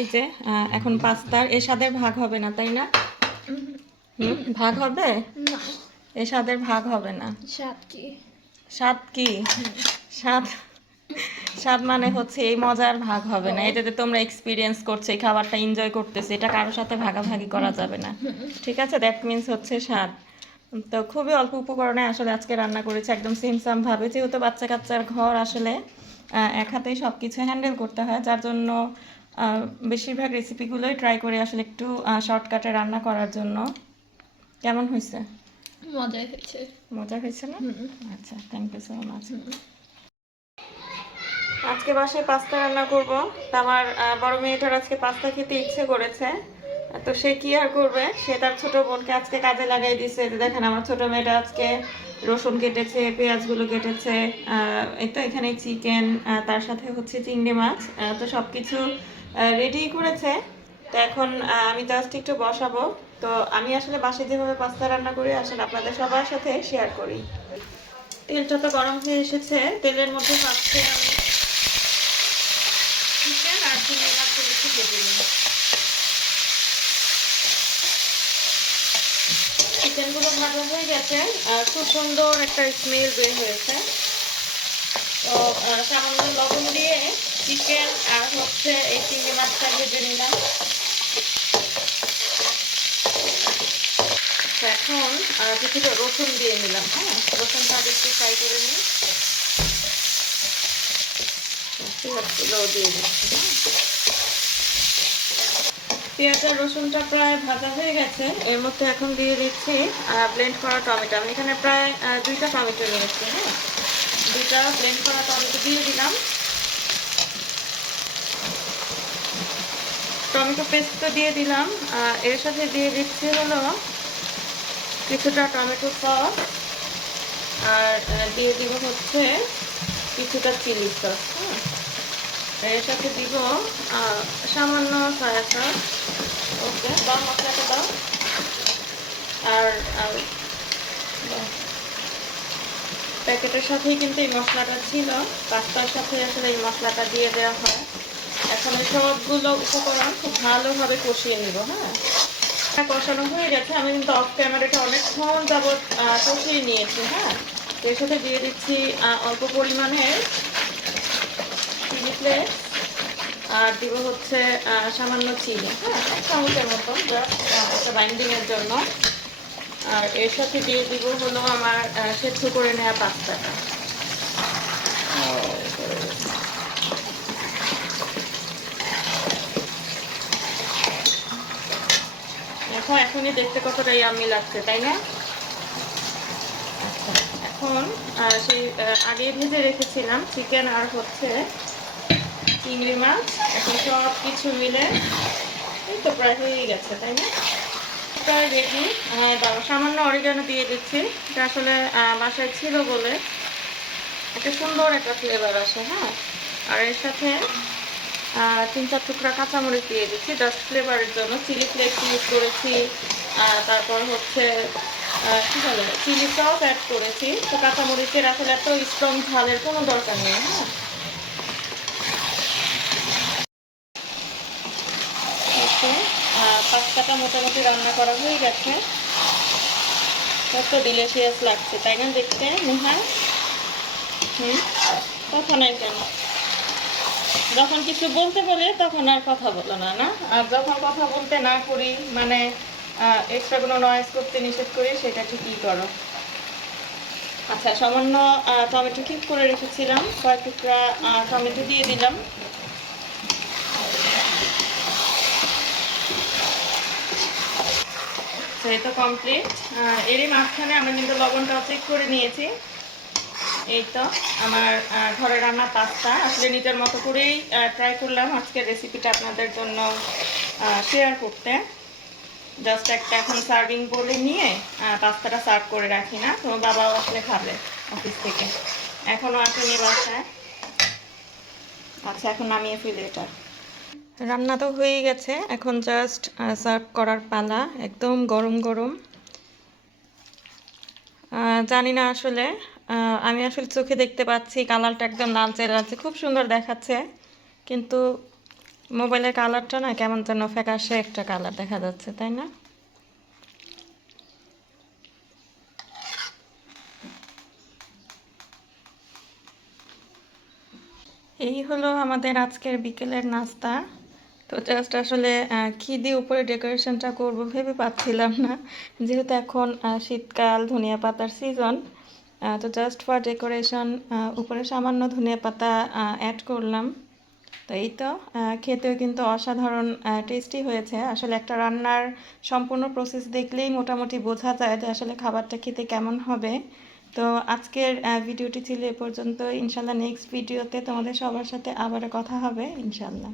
এই যে এখন পাস্তার স্বাদের ভাগ হবে না তাই না? ভাগ হবে? স্বাদের ভাগ হবে না। স্বাদ কি? স্বাদ কি? স্বাদ স্বাদ মানে হচ্ছে এই মজার ভাগ হবে না। এটাতে তোমরা এক্সপিরিয়েন্স করছ এই খাবারটা এনজয় করতেছো এটা কারোর সাথে ভাগাভাগি করা যাবে না। ঠিক আছে? দ্যাট মিন্স হচ্ছে স্বাদ। তো খুবই অল্প উপকরণে আসলে আজকে রান্না করেছি একদম সেম সাম ভাবে। যেহেতু বাচ্চা কাচ্চার ঘর আসলে এক হাতেই সব কিছু হ্যান্ডেল করতে হয় যার জন্য বেশিরভাগ রেসিপিগুলোই ট্রাই করি আসলে একটু শর্টকাটে রান্না করার জন্য। কেমন হয়েছে? মজাই হয়েছে। মজা হয়েছে না? আচ্ছা থ্যাংক ইউ সো মাচ আজকে বাসায় পাস্তা রান্না করব। আমার বড় মেয়েটার আজকে পাস্তা খেতে ইচ্ছে করেছে। তো সে কি আর করবে? সে তার ছোট বোনকে আজকে কাজে লাগাই দিছে। যে দেখেন আমার ছোট মেয়েটা আজকে রসুন কেটেছে পেঁয়াজগুলো কেটেছে। আহ, এই তো এখানে চিকেন তার সাথে হচ্ছে চিংড়ি মাছ। তো সব কিছু রেডি করেছে। তো এখন আমি জাস্ট একটু বসাবো। তো আমি আসলে বাসায় যেভাবে পাস্তা রান্না করি, আসলে আপনাদের সবার সাথে শেয়ার করি। তেলটা তো গরম হয়ে এসেছে। তেলের মধ্যে ফার্স্টে আমি চিকেন আর চিংড়ি মাছগুলো একটু ভেজে নিই। চিকেনগুলো ভাজা হয়ে গেছে। খুব সুন্দর একটা স্মেল বের হয়েছে। তো সামান্য লবণ চিকেন আর হচ্ছে এই চিংড়ি মাছটা ভেজে নিলাম। এখন কিছুটা রসুন দিয়ে নিলাম হ্যাঁ? রসুনটা একটু ফ্রাই করে নিই। পেঁয়াজগুলো দিয়ে দিচ্ছি হ্যাঁ। পেঁয়াজ আর রসুনটা প্রায় ভাজা হয়ে গেছে। এর মধ্যে এখন দিয়ে দিচ্ছি ব্লেন্ড করা টমেটো। আমি এখানে প্রায় দুইটা টমেটো নিয়েছি হ্যাঁ? দুইটা ব্লেন্ড করা টমেটো দিয়ে দিলাম। টমেটো পেস্ট তো দিয়ে দিলাম আহ, এর সাথে দিয়ে দিচ্ছি হলো কিছুটা টমেটো সস আর দিয়ে দিব হচ্ছে কিছুটা চিলি সস হ্যাঁ? এর সাথে দিব সামান্য সয়া সস ওকে দাও মশলাটা দাও। আর আর প্যাকেটের সাথেই কিন্তু এই মশলাটা ছিল পাস্তার সাথে আসলে এই মশলাটা দিয়ে দেওয়া হয়। এখন সবগুলো উপকরণ খুব ভালোভাবে কষিয়ে নিব হ্যাঁ? কষানো হয়ে গেছে। আমি কিন্তু অফ ক্যামেরাটা অনেকক্ষণ যাবৎ কষিয়ে নিয়েছি হ্যাঁ? এর সাথে দিয়ে দিচ্ছি অল্প পরিমাণের চিলি ফ্লেক্স আর দিব হচ্ছে সামান্য চিনি হ্যাঁ? চামচের মতো একটা বাইন্ডিংয়ের জন্য। আর এর সাথে দিয়ে দিব হলো আমার সেদ্ধ করে নেওয়া পাস্তাটা। দেখো এখনই দেখতে কতটা ইয়ামি লাগছে তাই না? আচ্ছা। এখন সেই আগে ভেজে রেখেছিলাম চিকেন আর হচ্ছে চিংড়ি মাছ। এখন সব কিছু মিলে এই তো প্রায় হয়ে গেছে তাই না? প্রায় রেডি দাঁড়া সামান্য অরিগানো দিয়ে দিচ্ছি। এটা আসলে বাসায় ছিল বলে। একটা সুন্দর একটা ফ্লেভার আসে হ্যাঁ? আর এর সাথে তিন চার টুকরা কাঁচামরিচ দিয়ে দিচ্ছি জাস্ট ফ্লেভারের জন্য। চিলি ফ্লেক্স ইউজ করেছি তারপর হচ্ছে কি বলে চিলি সস অ্যাড করেছি। তো কাঁচামরিচের আসলে এত স্ট্রং ঝালের কোনো দরকার নেই হ্যাঁ। পাস্তাটা মোটামুটি রান্না করা হয়ে গেছে। কত ডিলিশিয়াস লাগছে, তাই না দেখতে, নেহা? হুম, কথা নাই কেন? যখন কিছু বলতে বলে তখন আর কথা বলো না না? আর যখন কথা বলতে না করি মানে এক্সট্রা কোনো নয়েজ করতে নিষেধ করি, সেটা ঠিকই করো। আচ্ছা সামান্য টমেটো ঠিক করে রেখেছিলাম, কয়েক টুকরা টমেটো দিয়ে দিলাম। তো কমপ্লিট এরই মাঝখানে আমরা কিন্তু লবণটাও চেক করে নিয়েছি। এই তো, আমার ঘরে রান্না পাস্তা। আসলে নিজের মতো করেই ট্রাই করলাম আজকে রেসিপিটা আপনাদের জন্য শেয়ার করতে। জাস্ট একটা এখন সার্ভিং বলে নিয়ে পাস্তাটা সার্ভ করে রাখি না তোমার বাবাও আসলে খাবে অফিস থেকে। এখনও আসেনি বাসায়। আচ্ছা এখন নামিয়ে ফেলি এটা। রান্না তো হয়ে গেছে, এখন জাস্ট সার্ভ করার পালা, একদম গরম গরম। জানি না আসলে আমি আসলে চোখে দেখতে পাচ্ছি, কালারটা একদম লালচে লালচে খুব সুন্দর দেখাচ্ছে। কিন্তু মোবাইলের কালারটা না কেমন যেন ফ্যাকাশে একটা কালার দেখা যাচ্ছে, তাই না? এই হলো আমাদের আজকের বিকেলের নাস্তা। তো জাস্ট আসলে কি দিয়ে উপরে ডেকোরেশনটা করব ভেবে পাচ্ছিলাম না। যেহেতু এখন শীতকাল, ধনিয়া পাতার সিজন তো জাস্ট ফর ডেকোরেশন উপরে সামান্য ধনিয়া পাতা অ্যাড করলাম। তো এই তো খেতেও কিন্তু অসাধারণ টেস্টি হয়েছে। আসলে একটা রান্নার সম্পূর্ণ প্রসেস দেখলেই মোটামুটি বোঝা যায় যে আসলে খাবারটা খেতে কেমন হবে। তো আজকের ভিডিওটি ছিল এ পর্যন্ত ইনশাল্লাহ নেক্সট ভিডিওতে তোমাদের সবার সাথে আবার কথা হবে, ইনশাল্লাহ।